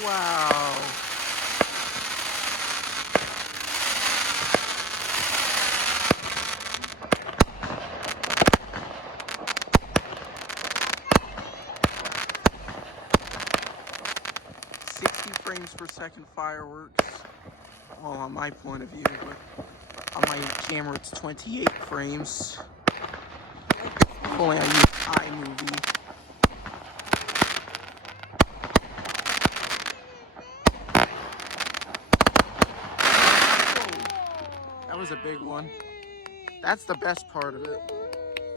Wow. Frames per second fireworks. Well, on my point of view, but on my camera it's 28 frames. Hopefully I use iMovie. Whoa, that was a big one. That's the best part of it.